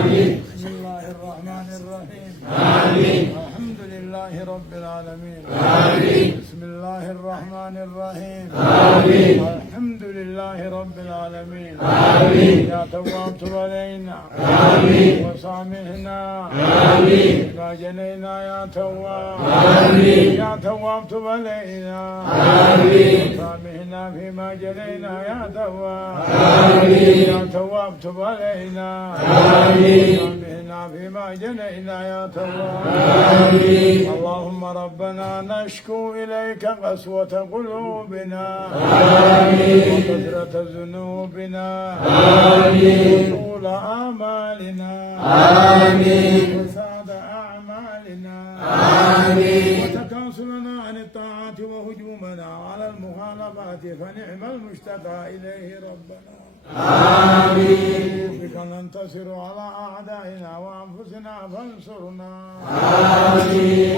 بسم الله الرحمن الرحيم. الحمد لله رب العالمين. بسم الله الرحمن الرحيم. الحمد لله رب العالمين. يا تواب تب علينا وسامحنا ما جنينا يا تواب. يا تواب تب علينا وسامحنا فيما جنينا يا تواب. يا تواب تب علينا وسامحنا فيما جنينا يا تواب. اللهم ربنا نشكو إليك قسوة قلوبنا وكثرة ذنوبنا وطول آمالنا وفساد أعمالنا وتكاسلنا عن الطاعات وهجومنا على المخالفات فنعم المشتكى إليه ربنا. بك ننتصر على أعدائنا وأنفسنا فانصرنا.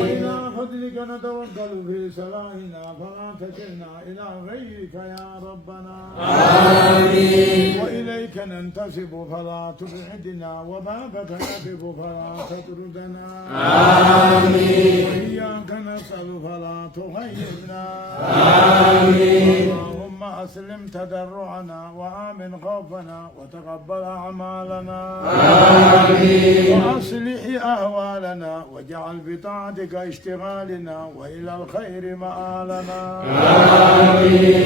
وإلى فضلك نتوكل في صلاحنا فلا تكلنا إلى غيرك يا ربنا. وإليك ننتسب فلا تبعدنا وبابك نتب فلا تطردنا. وإياك نسأل فلا تغيبنا. اللهم أسلم تضرعنا وآمن خوفنا وتقبل أعمالنا. وأصلح أهوالنا واجعل بطاعتك اشتغالنا وإلى الخير مآلنا.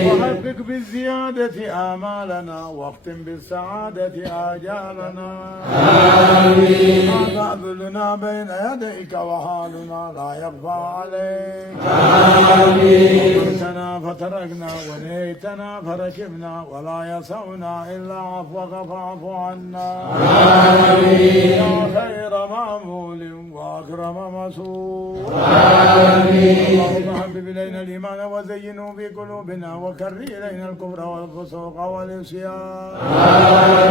وحقق بالزيادة آمالنا واختم بالسعادة آجالنا. هذا ذلنا بين يديك وحالنا لا يخفى عليك. أمرتنا فتركنا ونهيتنا فركبنا ولا يسعنا إلا عفوك فاعف عنا. يا خير مأمول وأكرم مسؤول. اللهم حبب إلينا الإيمان وزينه في قلوبنا وكره إلينا الكفر والفسوق والعصيان.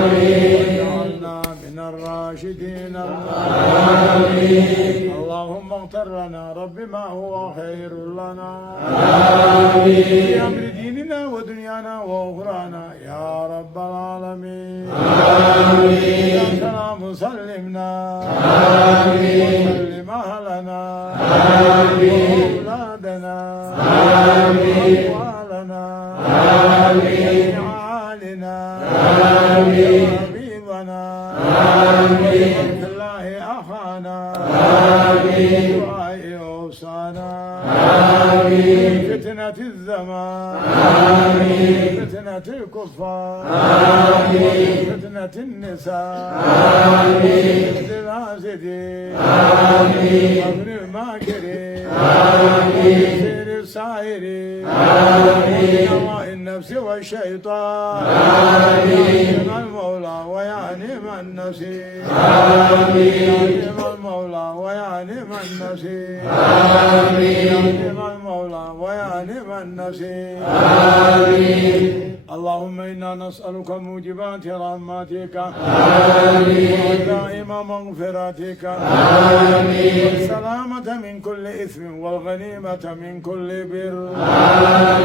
واجعلنا من الراشدين. اللهم اغفر لنا رب ما هو خير لنا في أمر ديننا ودنيانا وأخرانا يا رب العالمين. يا سلام سلمنا وسلم أهلنا وأولادنا وأموالنا وأعالنا وحبيبنا وبارك الله أخانا دعاء أوصانا فتنة الزمان فتنة الكفار فتنة النساء فتنة الحاسدين قبر الماكرين سير السائرين نواء النفس والشيطان نعم المولى ويعلم النصير نعم المولى ويعلم النصير نعم المولى ويعلم النصير. اللهم إنا نسألك موجبات رحمتك ودائم مغفرتك والسلامة من كل إثم والغنيمة من كل بر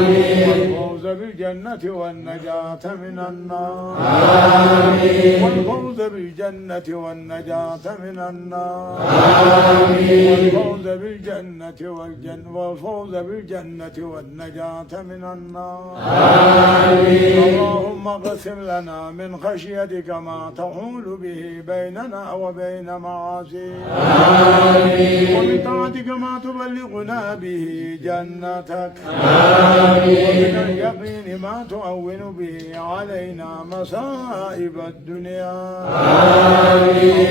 والفوز بالجنة والنجاة من النار والفوز بالجنة والنجاة من النار والفوز بالجنة والفوز بالجنة والنجاة من النار. اللهم اقسم لنا من خشيتك ما تحول به بيننا وبين معاصيك ومن طاعتك ما تبلغنا به جنتك ومن اليقين ما تهون به علينا مصائب الدنيا.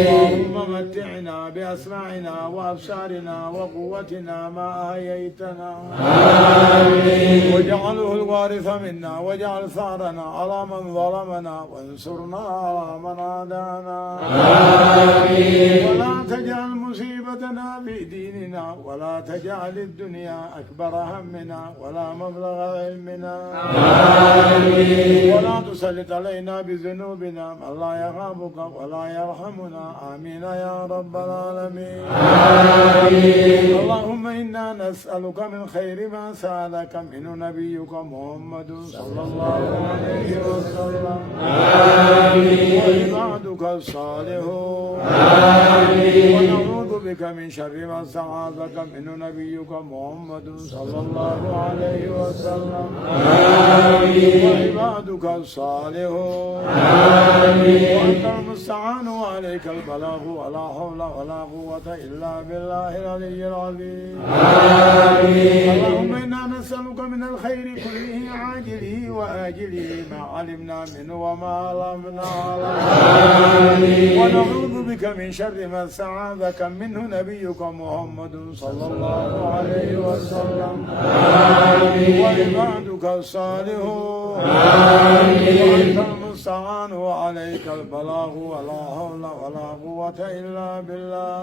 اللهم متعنا بأسماعنا وأبصارنا وقوتنا ما أحييتنا واجعله الوارث منا واجعل ثارنا على من ظلمنا وانصرنا على من عادانا. ولا تجعل مصيبتنا مصيبتنا في ديننا ولا تجعل الدنيا أكبر همنا ولا مبلغ علمنا. آمين. ولا تسلط علينا بذنوبنا من لا يخافك ولا يرحمنا. آمين يا رب العالمين. آمين. اللهم إنا نسألك من خير ما سألك منه نبيك محمد صلى الله عليه وسلم. آمين. وعبادك الصالحون. آمين. ونعوذ بك من شر ما استعاذك منه نبيك محمد صلى الله عليه وسلم. آمين. وعبادك الصالحون. آمين. وأنت المستعان وعليك البلاغ ولا حول ولا قوة إلا بالله العلي العظيم. آمين. اللهم إنا نسألك من الخير كله عاجله وآجله ما علمنا منه وما لم نعلم. آمين. ونعوذ بك من شر ما استعاذك منه نبيك محمد صلى الله عليه وسلم. آمين. وعبادك الصالحون. آمين. وأنت المستعان وعليك البلاغ ولا حول ولا قوة إلا بالله.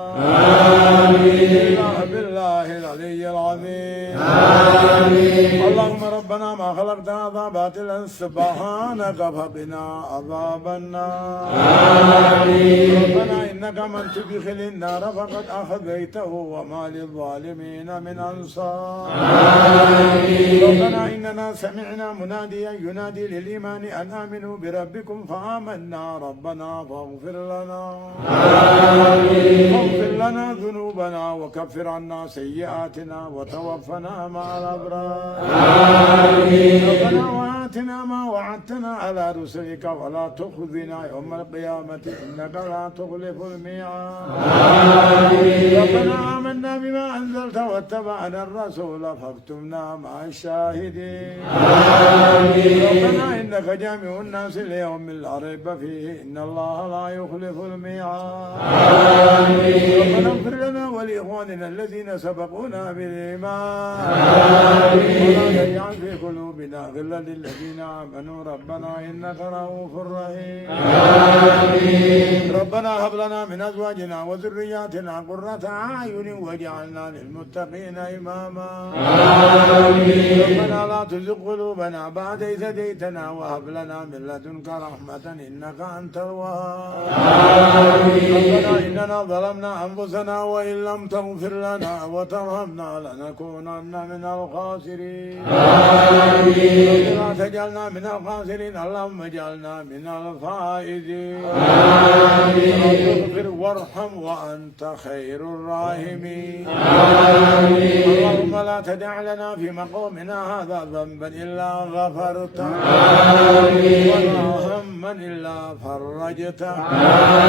آمين. إلا بالله العلي العظيم. آمين. اللهم ربنا ما خلقت هذا باطلا سبحانك فقنا عذاب النار. آمين. ربنا إنك من تدخل النار فقد أخذيته وما للظالمين من أنصار. آمين. ربنا إننا سمعنا مناديا ينادي للإيمان أن آمنوا بربكم فآمنا ربنا فاغفر لنا. آمين. فاغفر لنا ذنوبنا وكفر عنا سيئاتنا وتوفنا مع الأبرار. آمين. ربنا وآتنا ما وعدتنا على رسلك ولا تخزنا يوم القيامة إنك لا تخلف الميعاد. آمين. ربنا آمنا بما أنزلت واتبعنا الرسول فاكتبنا مع الشاهدين. آمين. ربنا إنك جامع الناس ليوم لا ريب فيه إن الله لا يخلف الميعاد. آمين. ربنا اغفر لنا ولإخواننا الذين سبقونا بالإيمان. آمين. ولا تجعل في قلوبنا غلا للذين آمنوا ربنا إنك رؤوف رحيم. آمين. ربنا هب لنا من أزواجنا وذرياتنا قرة أعين واجعلنا للمتقين إماما. آمين. ربنا لا تزغ قلوبنا بعد إذ هديتنا وهب لنا من لدنك رحمة إنك أنت الوهاب. آمين. ربنا إننا ظلمنا أنفسنا وإن لم تغفر لنا وترحمنا لنكونن من الخاسرين. آمين. لا تجعلنا من الخاسرين اللهم اجعلنا من الفائزين. آمين. اغفر وارحم وأنت خير الراحمين. آمين. اللهم لا تدع لنا في مقامنا هذا ذنبا إلا غفرته. آمين. ولا هما إلا فرجته.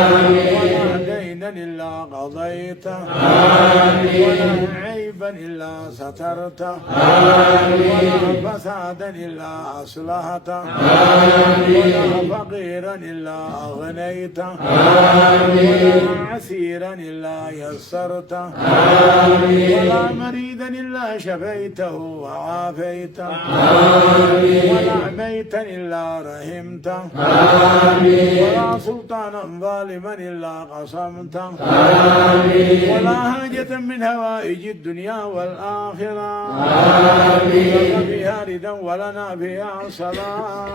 آمين. ولا دينا إلا قضيته. آمين. ولا عيبا إلا سترته. آمين. ولا فسادا إلا أصلحته. آمين. ولا فقيرا إلا أغنيته. آمين. ولا عسيرا إلا يسرته. آمين. ولا مريضا إلا شفيته وعافيته. آمين. ولا ميتا إلا رحمته. آمين. ولا سلطانا ظالما إلا قصمته. آمين. ولا حاجة من هوائج الدنيا والآخرة. آمين. لك فيها ردا ولنا فيها صلاة.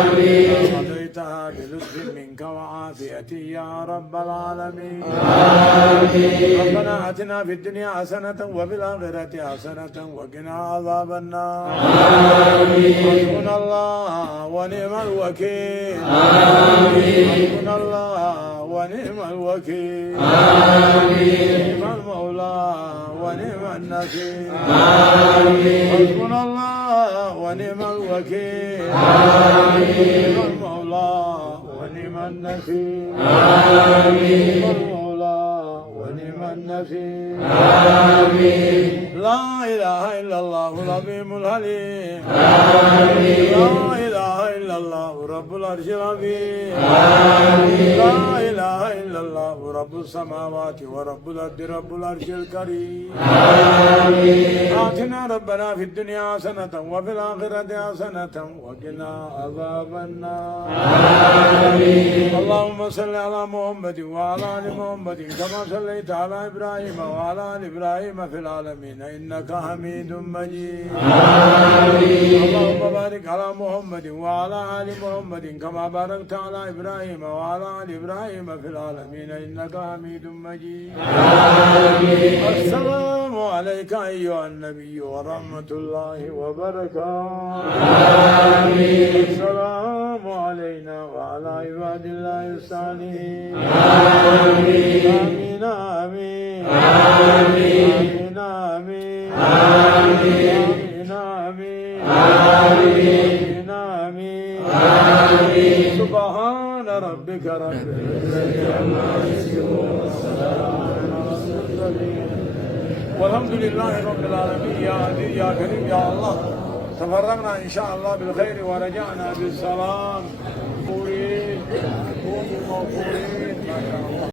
آمين. قضيتها بلطف منك وعافية يا رب العالمين. آمين. ربنا آتنا في الدنيا حسنة وفي الآخرة حسنة وقنا عذاب النار. آمين. حسبنا الله ونعم الوكيل. آمين. حسبنا الله ونعم الوكيل. آمين. نعم المولى ونعم النصير. آمين. حسبنا الله ونعم الوكيل. آمين. نعم المولى ونعم النصير. آمين. نعم المولى ونعم النصير. آمين. لا إله إلا الله العظيم الحليم. آمين. لا إله إلا الله رب العرش العظيم. آمين. لا إله إلا الله رب السماوات ورب الأرض رب العرش الكريم. آمين. آتنا ربنا في الدنيا حسنة وفي الآخرة حسنة وقنا عذاب النار. آمين. اللهم صل على محمد وعلى آل محمد كما صليت على إبراهيم وعلى آل إبراهيم في العالمين إنك حميد مجيد. آمين. اللهم بارك على محمد وعلى آل محمد كما باركت على إبراهيم وعلى آل إبراهيم في العالمين إنك حميد مجيد. آمين. السلام عليك أيها النبي ورحمة الله وبركاته. آمين. السلام علينا وعلى عباد الله الصالحين. آمين. آمين آمين آمين. آمين آمين. آمين آمين. آمين آمين. سبحان ربك رب العزة عما يصفون والسلام على المرسلين والحمد لله رب العالمين. يا عزيز يا كريم يا الله تفرغنا إن شاء الله بالخير ورجعنا بالسلام. مغفورين موفورين ما شاء الله.